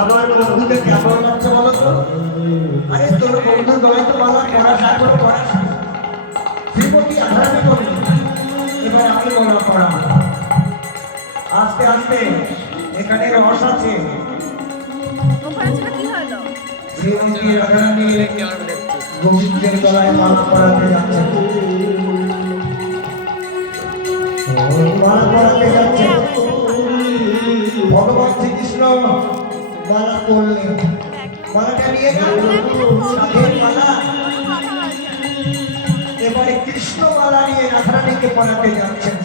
আমার বন্ধুকে কেমন লাগছে বলো তো? আরে তোর বন্ধু গলায় তো মালা পড়া করে পড়া শ্রীমতী আধারানি বলি। এবার আমি বলা পড়া আস্তে আস্তে এখানে রস আছে। শ্রীমতী আধারানি গোবিন্দের গলায় মালা পড়াতে যাচ্ছে, মালা পড়াতে যাচ্ছে। ভগবান শ্রীকৃষ্ণ মালা পড়লেন, মালাটা নিয়ে গেল সাধের মালা। এবারে কৃষ্ণ মালা নিয়ে রাধারানীকে পড়াতে যাচ্ছেন।